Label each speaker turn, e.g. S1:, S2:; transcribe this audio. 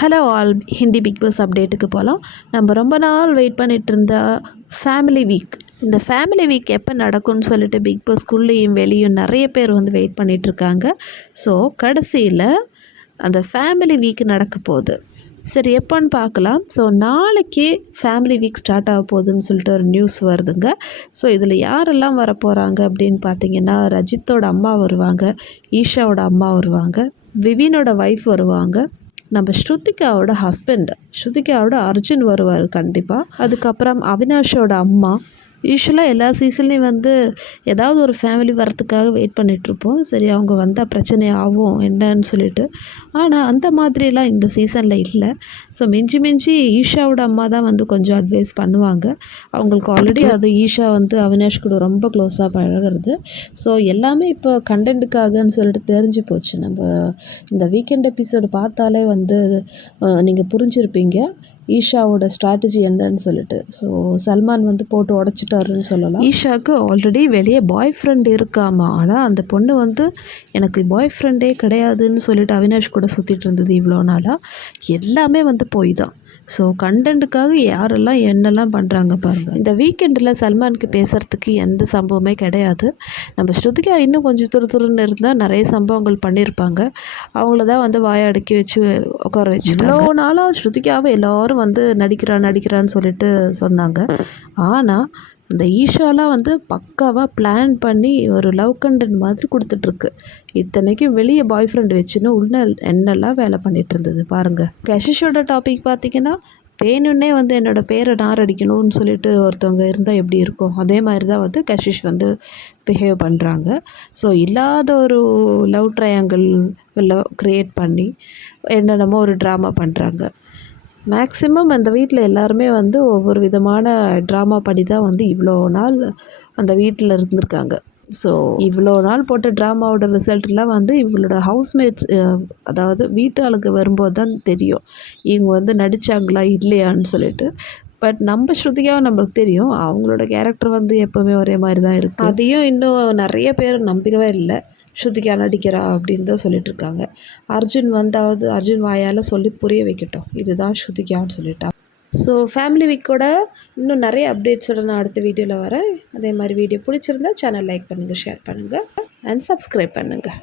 S1: Hello all Hindi Bigg Boss அப்டேட்டுக்கு போகலாம் நம்ம ரொம்ப நாள் வெயிட் பண்ணிட்டு இருந்த ஃபேமிலி வீக் இந்த ஃபேமிலி வீக் எப்போ நடக்கும்னு சொல்லிட்டு பிக் பாஸ்க்குள்ளேயும் வெளியும் நிறைய பேர் வந்து வெயிட் பண்ணிகிட்ருக்காங்க ஸோ கடைசியில் அந்த ஃபேமிலி வீக் நடக்க போகுது. சரி எப்போன்னு பார்க்கலாம். ஸோ நாளைக்கு ஃபேமிலி வீக் ஸ்டார்ட் ஆக போகுதுன்னு சொல்லிட்டு ஒரு நியூஸ் வருதுங்க. ஸோ இதில் யாரெல்லாம் வர போகிறாங்க அப்படின்னு பார்த்தீங்கன்னா ரஜித்தோட அம்மா வருவாங்க ஈஷாவோட அம்மா வருவாங்க விவினோட ஒய்ஃப் வருவாங்க. நம்ம ஸ்ருதிகாவோட ஹஸ்பண்ட் ஸ்ருதிகாவோட அர்ஜுன் வருவார் கண்டிப்பாக அதுக்கப்புறம் அவினாஷோட அம்மா யூஸ்வலாக எல்லா சீசன்லேயும் வந்து ஏதாவது ஒரு ஃபேமிலி வரத்துக்காக வெயிட் பண்ணிகிட்ருப்போம் சரி அவங்க வந்தால் பிரச்சனை ஆகும் என்னன்னு சொல்லிட்டு. ஆனால் அந்த மாதிரிலாம் இந்த சீசனில் இல்லை. ஸோ மிஞ்சி மிஞ்சி ஈஷாவோட அம்மா தான் வந்து கொஞ்சம் அட்வைஸ் பண்ணுவாங்க. அவங்களுக்கு ஆல்ரெடி அது ஈஷா வந்து அவினாஷ் கூட ரொம்ப க்ளோஸாக பழகிறது. ஸோ எல்லாமே இப்போ கண்டென்ட்டுக்காகன்னு சொல்லிட்டு தெரிஞ்சு போச்சு. நம்ம இந்த வீக்கெண்ட் எபிசோடு பார்த்தாலே வந்து நீங்கள் புரிஞ்சிருப்பீங்க. ஈஷாவோட ஸ்ட்ராட்டஜி என்னன்னு சொல்லிட்டு. ஸோ சல்மான் வந்து போட்டு உடச்சிட்டாருன்னு சொல்லலாம். ஈஷாவுக்கு ஆல்ரெடி வெளியே பாய் ஃப்ரெண்ட் இருக்காமா? ஆனால் அந்த பொண்ணு வந்து எனக்கு பாய் ஃப்ரெண்டே கிடையாதுன்னு சொல்லிட்டு அவினாஷ் கூட சுற்றிட்டு இருந்தது இவ்வளோ நாளாக எல்லாமே வந்து போய் தான். ஸோ கண்டென்ட்டுக்காக யாரெல்லாம் என்னெல்லாம் பண்ணுறாங்க பாருங்கள் இந்த வீக்கெண்டில் சல்மானுக்கு பேசுகிறதுக்கு எந்த சம்பவமே கிடையாது. நம்ம ஸ்ருதிகா இன்னும் கொஞ்சம் துரு துருன்னு இருந்தால் நிறைய சம்பவங்கள் பண்ணியிருப்பாங்க அவங்கள தான் வந்து வாயை அடக்கி வச்சு உட்கார வச்சு இவ்வளோ நாளாக ஸ்ருதிகாவை எல்லோரும் வந்து நடிக்கிறா நடிக்கிறான்னு சொல்லிட்டு சொன்னாங்க. ஆனால் இந்த ஈஷாலாம் வந்து பக்காவாக பிளான் பண்ணி ஒரு லவ் கண்டென்ட் மாதிரி கொடுத்துட்ருக்கு. இத்தனைக்கும் வெளியே பாய் ஃப்ரெண்ட் வச்சுன்னு உள்ள என்னெல்லாம் வேலை பண்ணிகிட்டு இருந்தது பாருங்கள் கஷிஷோட டாபிக் பார்த்திங்கன்னா வேணும்னே வந்து என்னோடய பேரை நார் அடிக்கணும்னு சொல்லிட்டு ஒருத்தவங்க இருந்தால் எப்படி இருக்கும்? அதே மாதிரி தான் வந்து கஷிஷ் வந்து பிஹேவ் பண்ணுறாங்க ஸோ இல்லாத ஒரு லவ் ட்ரையாங்கிள் க்ரியேட் பண்ணி என்னென்னமோ ஒரு ட்ராமா பண்ணுறாங்க மேக்ஸிமம் அந்த வீட்டில் எல்லாருமே வந்து ஒவ்வொரு விதமான ட்ராமா பண்ணி தான் வந்து இவ்வளோ நாள் அந்த வீட்டில் இருந்திருக்காங்க. ஸோ இவ்வளோ நாள் போட்ட ட்ராமாவோட ரிசல்ட்லாம் வந்து இவங்களோட ஹவுஸ்மேட்ஸ் அதாவது வீட்டு ஆளுக்கு வரும்போது தான் தெரியும். இவங்க வந்து நடித்தாங்களா இல்லையான்னு சொல்லிட்டு. பட் நம்ம ஸ்ருதிகாவும் நம்மளுக்கு தெரியும். அவங்களோட கேரக்டர் வந்து எப்போவுமே ஒரே மாதிரி தான் இருக்குது அதையும் இன்னும் நிறைய பேர் நம்பிக்கவே இல்லை. ஸ்ருதிகா நடிக்கிறா அப்படின்னு தான் சொல்லிட்டு இருக்காங்க. அர்ஜுன் வந்தாவது அர்ஜுன் வாயால் சொல்லி புரிய வைக்கட்டும். இதுதான் ஸ்ருதிகான்னு சொல்லிட்டா. ஸோ ஃபேமிலி வீக்கோட இன்னும் நிறைய அப்டேட்ஸோட நான் அடுத்த வீடியோவில் வரேன். அதே மாதிரி வீடியோ பிடிச்சிருந்தா சேனல் லைக் பண்ணுங்கள் ஷேர் பண்ணுங்கள் அண்ட் சப்ஸ்கிரைப் பண்ணுங்கள்